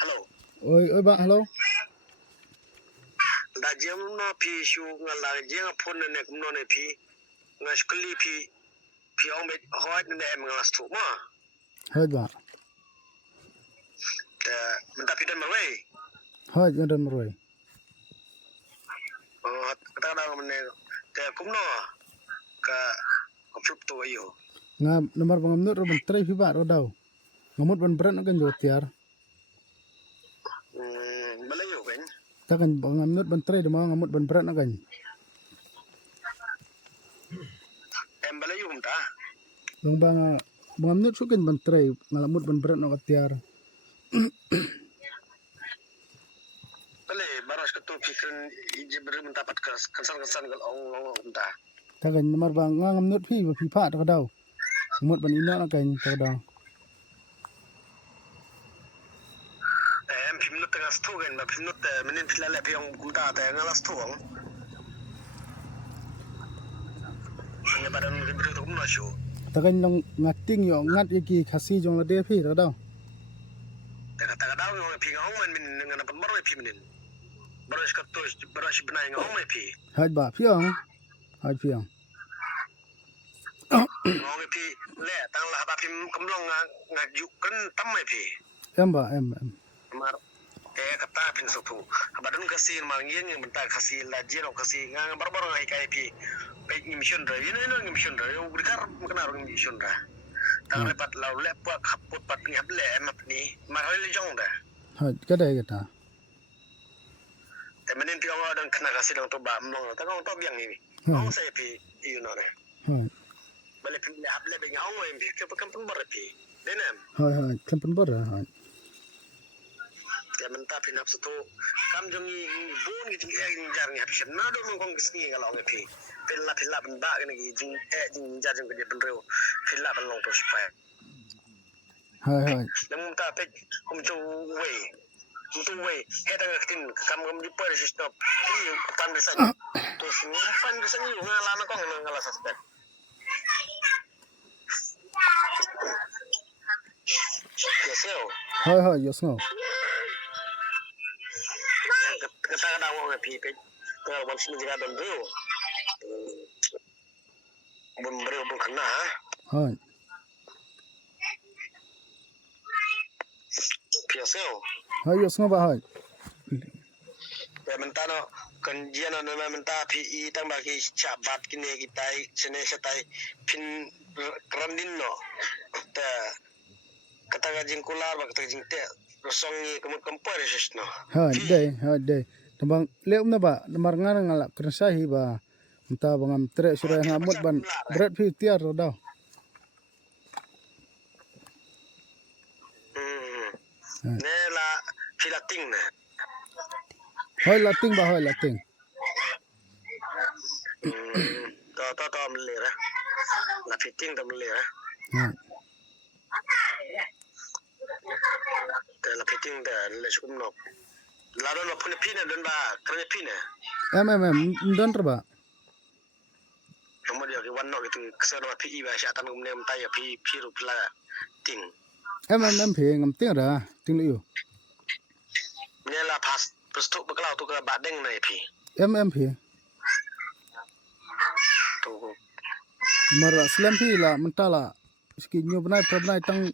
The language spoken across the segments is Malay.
Hello. Oi bang, halo. Da jem no pi shu ngala jeng phone ne kumno ne pi ngashkli pi ong bet hoit ne em ngalas tu ma. Hoi bang. Minta pidan ma wei. Hoi jangan meroi. Kata da ne kumno ka flup tu ayo. Nga nomor bang amnut ro bentrei fi ba ro dau. Ngamut ban berat kan jo tiar. Malayo ben. Takan bang amnut bentrei de mau ngamut ban berat kan. Em balayo ta. Bang amnut su kan bentrei ngalamut ban berat no tiar. Bale baras ka tu fikrin ije ber mendapat kesan gal ong ta. Takan nomor bang ngamnut fi fa ro dau. Ngamut ban ina kan ta dau. Em pimnut tengah stu kan ma pimnut menin pilale pi ong kumta ta ngalas tu ong. Hanya badan gebru tu kumno shu. Takan long ngating yo ngat iki khasi jong la de fi ro dau. Kata daw ng pi ngong man min nga napan maro pi minin. Baras ka to baras binay ngong may pi. Hoi ba fi ong. Hoi fi ong. Ngong pi le tang la ba pi kumlong nga juk kan tam may pi. Em ba em. Mar kata pin sutu. Badun kasi mangyen ng benta kasi la jero kasi nga barbar nga ikai pi. Pe mission ra yun no mission ra. Yung bukar kana ro mission ra. Tang lepat law le puak haput pat ni hable map ni marhol jong da. Hoi kadai kata. Menin pi ong adang kena kasi dong to ba mong ta ngong to biang ni. Ong sai pi you know ne. Hoi. Bale pi le hable be ngong mo pi ke pakam pun bar pi. Denem. Hoi kempen ber hoi. Ya menta pi nap satu kam jong ni bon gitu jar ni habis na do mong kong gisni kalau ngi pi. Pilla benda kan gi jing jar jong ke benreu. Pilla ban long to spai. Hoi. Nam ta pe kum tu wei. Kum wei hedang tin kam di per stop. Ni pan desan. Tu pan desan ni ngala na kong ngala suspect. Yes yo. Hoi yo sngo. Kata daw ng pi pe. Kalau bang sini juga benreu. Benreu pun kena. Hoi. Piaseo. Hoi yo sngo ba hoi. Ya mentano kanjian na menta pi tang bagi cabat kini kita sene setai pin kerandin no. Ta kata gajing kular ba kata gajing te rosong ni kempar no. Hoi dai. Tambang leum na ba namar ngarang ngala kersahi ba. Entah bangam tre surai ngamut ban berat fi tiar ro dau. Ne la filating na. Hoi lating ba hoi lating. To melera. La fiting to melera. La fiting da le sukum no. La do no pune pina don ba kare pina. Don terba. Kemudian di warna gitu kesana PI bahasa tan kemudian tanya pi rupla ting. Phe ngam ting ra ting liu. Nyala pas pestu beklau tu ke badeng na pi. Phe. Tu Mar slam phi la mentala. Ski nyu benai pernai tang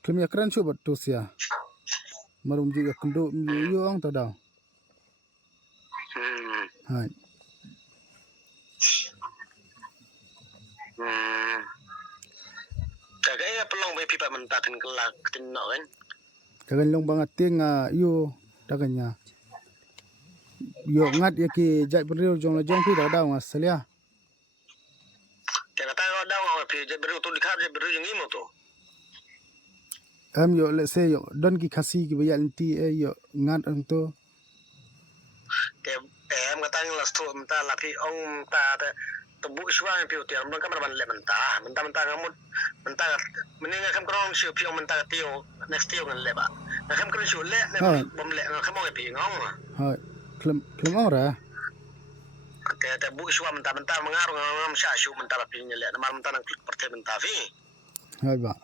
klemia keren chu bat tu sia. Marum ji kendo yo ang ta dau. Hai. Kagaya pelong be pipa mentatin kelak tin no kan. Kagan long bangat ting yo daganya. Yo ngat ya ki jai beriu jong la jong phi da dau ngasalia. Kaya tayo daw ang pi je beru tu dikhat je beru yang imo tu. Yo let's say yo don ki khasi ki bayal ti yo ngat ang to. Kaya em katang las tu menta la pi ong ta tebu suang pi tu am kan ban le menta ngamut menta meninga kam krong siu pi ong menta tio next tio ngan le ba. Na kam krong siu le bom le kam ong pi ngong. Hai. Klem ong ra. Kaya tebu suang menta mengaruh ngam sya siu menta la pi le na mal menta nang klik perte menta fi. Hai ba.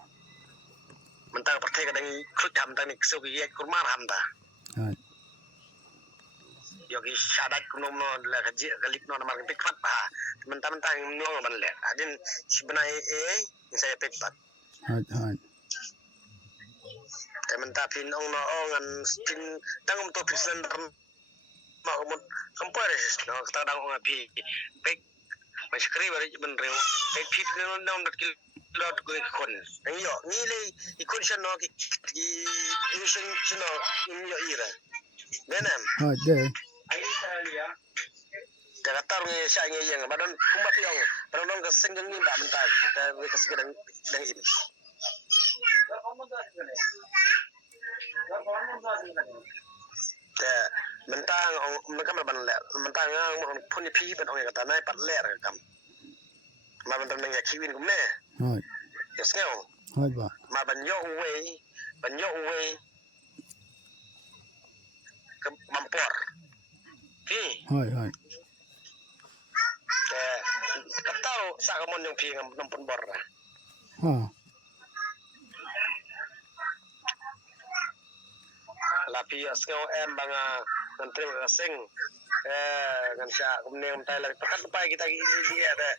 mentang partai kadang ikut hamta ni kesugi kurmar hamta hai yogi syadat kunom no la kaji galip no namar pikpat pa mentang no ban le adin sebenarnya saya pikpat haiแต่มันตาพินองno ngan pin tangum to pisen ma umut compares no kadang ong api pek mas kri bari ben rew pek pit no down dat kilot ko kon yo ni le ikon siya no ki isin sino inyo ira benam hai de Kakatar ni siya ngi yang badon kumbat yang badon ka sengjang ni ba mentah ka kasi kadang dang iniแต่มันตั้งมันก็มันแหละมันตั้งมันพุ่นพี่เป็นองค์กตาในปัดแหลกกันมาเป็นตำแหน่งชีวิตกูแม่ hai เดี๋ยวเงี้ย hai ba มาบรรยกเวยกับบัมปอร์พี่ hai แต่กับเต้าสากมนยังพี่กับน้ำปนบอร์นะ ha lapi askel em banga nanti ngasing ngansa kumne ngai la pakat pa kita dia ada